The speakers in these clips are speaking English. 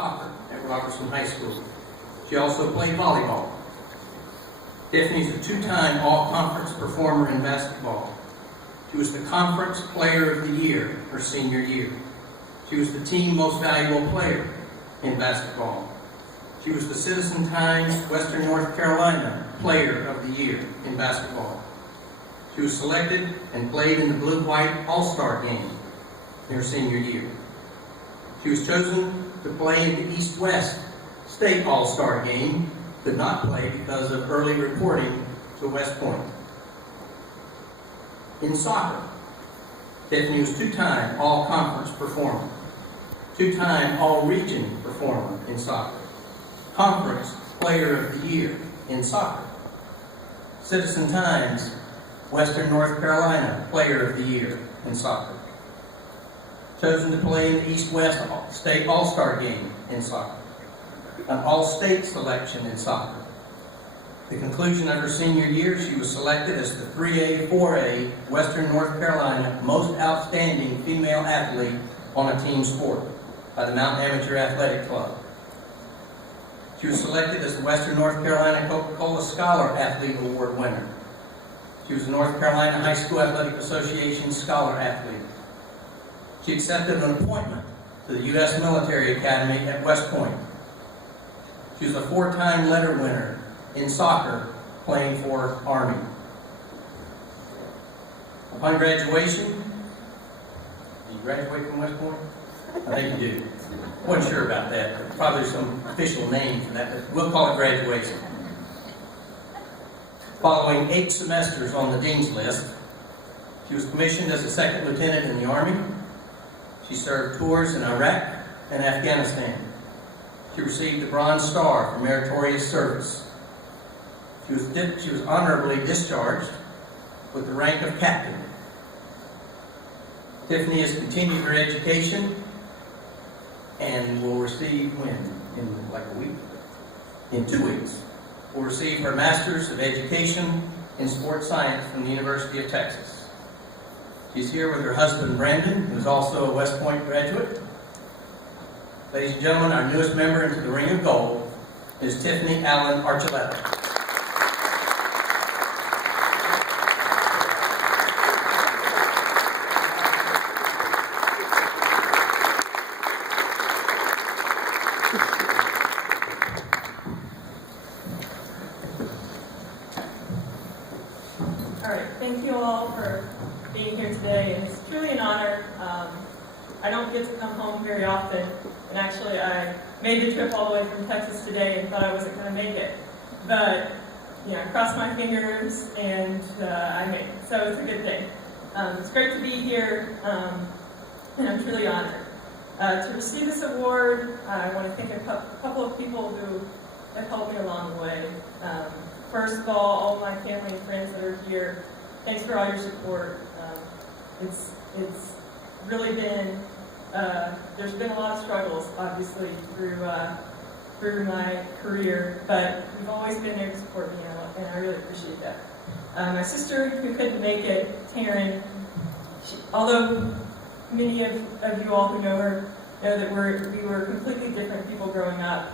soccer at Robertson High School. She also played volleyball. Tiffany is a two-time all-conference performer in basketball. She was the Conference Player of the Year her senior year. She was the team most valuable player in basketball. She was the Citizen Times Western North Carolina Player of the Year in basketball. She was selected and played in the Blue-White All-Star game in her senior year. She was chosen to play in the East-West State All-Star game, could not play because of early reporting to West Point. In soccer, Tiffany was two-time all-conference performer, two-time all-region performer in soccer, Conference Player of the Year in soccer, Citizen Times Western North Carolina Player of the Year in soccer, chosen to play in the East-West State All-Star game in soccer, an all-state selection in soccer. At the conclusion of her senior year, she was selected as the 3A, 4A Western North Carolina Most Outstanding Female Athlete on a Team Sport by the Mountain Amateur Athletic Club. She was selected as the Western North Carolina Coca-Cola Scholar Athlete Award winner. She was the North Carolina High School Athletic Association Scholar Athlete. She accepted an appointment to the U.S. Military Academy at West Point. She was a four-time letter winner in soccer, playing for Army. Upon graduation, did you graduate from West Point? I think you did. Wasn't sure about that. Probably some official name for that, but we'll call it graduation. Following 8 semesters on the Dean's List, she was commissioned as a second lieutenant in the Army. She served tours in Iraq and Afghanistan. She received the Bronze Star for meritorious service. She was honorably discharged with the rank of captain. Tiffany has continued her education and will receive, in like a week? In 2 weeks, will receive her Master's of Education in Sports Science from the University of Texas. She's here with her husband, Brandon, who's also a West Point graduate. Ladies and gentlemen, our newest member into the Ring of Gold is Tiffany Allen Archuleta. All right, thank you all for being here today, and it's truly an honor. I don't get to come home very often, and actually I made the trip all the way from Texas today and thought I wasn't going to make it. But, I crossed my fingers and I made it, so it's a good thing. It's great to be here, and I'm truly honored. To receive this award, I want to thank a couple of people who have helped me along the way. First of all my family and friends that are here, thanks for all your support. It's really been, there's been a lot of struggles, obviously, through my career, but you've always been there to support me, and I really appreciate that. My sister, who couldn't make it, Taryn, although many of you all who know her know that we were completely different people growing up,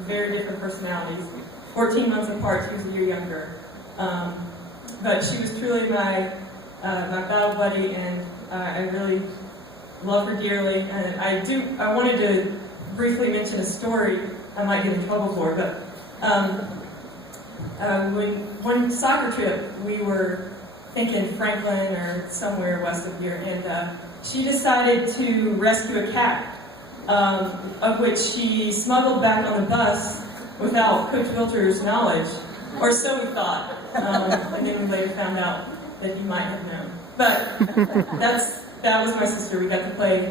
very different personalities. 14 months apart, she was a year younger. But she was truly my battle buddy, and I really love her dearly. And I wanted to briefly mention a story I might get in trouble for, but one soccer trip, we were thinking Franklin or somewhere west of here, and she decided to rescue a cat, of which she smuggled back on the bus without Coach Wilter's knowledge, or so we thought, and then we later found out that he might have known. But that was my sister. We got to play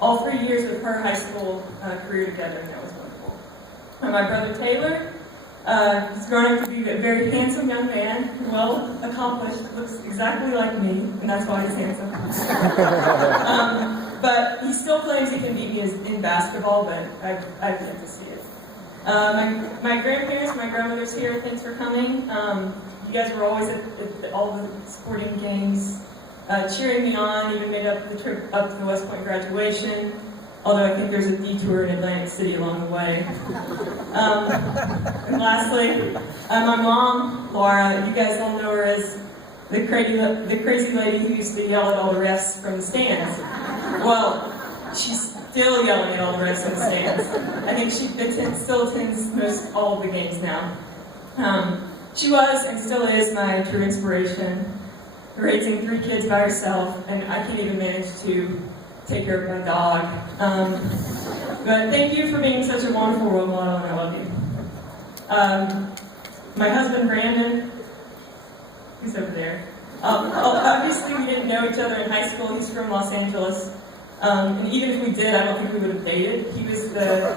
all 3 years of her high school career together, and that was wonderful. And my brother Taylor, he's grown up to be a very handsome young man, well accomplished, looks exactly like me, and that's why he's handsome. But he still claims he can beat me in basketball, but I've yet to see it. My grandparents, my grandmother's here, thanks for coming. You guys were always at all the sporting games, cheering me on, even made up the trip up to the West Point graduation. although I think there's a detour in Atlantic City along the way. And lastly, my mom, Laura, you guys all know her as the crazy lady who used to yell at all the refs from the stands. Well, she's still yelling at all the refs in the stands. I think she still attends most all of the games now. She was and still is my true inspiration, raising 3 kids by herself, and I can't even manage to take care of my dog. But thank you for being such a wonderful role model, and I love you. My husband, Brandon, he's over there. Obviously, we didn't know each other in high school. He's from Los Angeles. And even if we did, I don't think we would have dated. He was the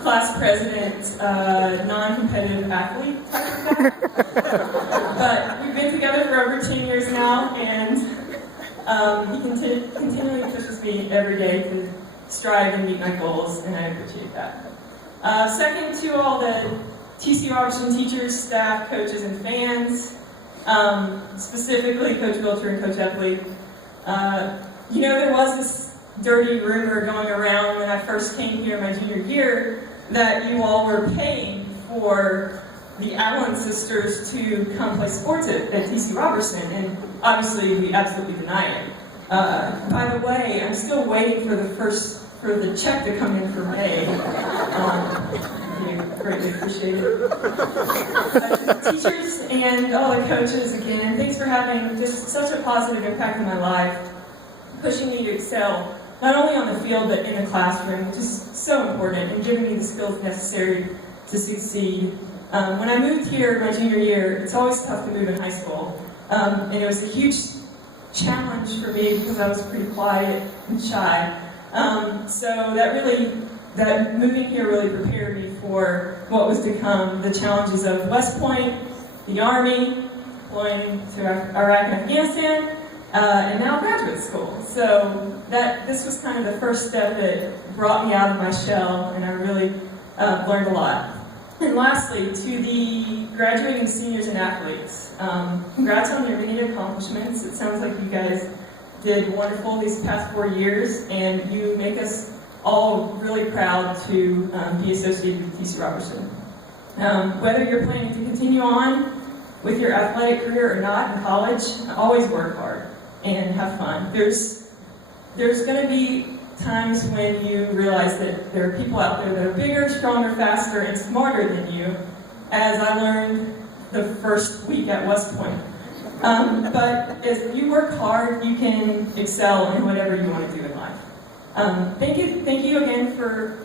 class president, non-competitive athlete type of guy. But we've been together for over 10 years now, and he continually pushes me every day to strive and meet my goals, and I appreciate that. Second to all the TC Robertson teachers, staff, coaches, and fans, specifically Coach Wilcher and Coach Epley. There was this dirty rumor going around when I first came here my junior year that you all were paying for the Allen sisters to come play sports at TC Robertson, and obviously we absolutely deny it. By the way, I'm still waiting for the check to come in for May. Greatly appreciate it. Teachers and all the coaches, again, thanks for having just such a positive impact on my life, pushing me to excel, not only on the field, but in the classroom, which is so important, and giving me the skills necessary to succeed. When I moved here my junior year, it's always tough to move in high school, and it was a huge challenge for me because I was pretty quiet and shy. So that moving here really prepared me for what was to come, the challenges of West Point, the Army, going to Iraq and Afghanistan, and now graduate school. So this was kind of the first step that brought me out of my shell, and I really learned a lot. And lastly, to the graduating seniors and athletes, congrats on your many accomplishments. It sounds like you guys did wonderful these past 4 years, and you make us all really proud to be associated with TC Robertson. Whether you're planning to continue on with your athletic career or not in college, always work hard and have fun. There's going to be times when you realize that there are people out there that are bigger, stronger, faster, and smarter than you, as I learned the first week at West Point. But as you work hard, you can excel in whatever you want to do in life. Thank you again for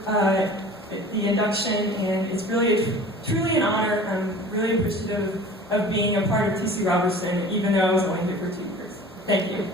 the induction, and it's really truly an honor. I'm really appreciative of being a part of TC Robertson, even though I was only here for 2 years. Thank you.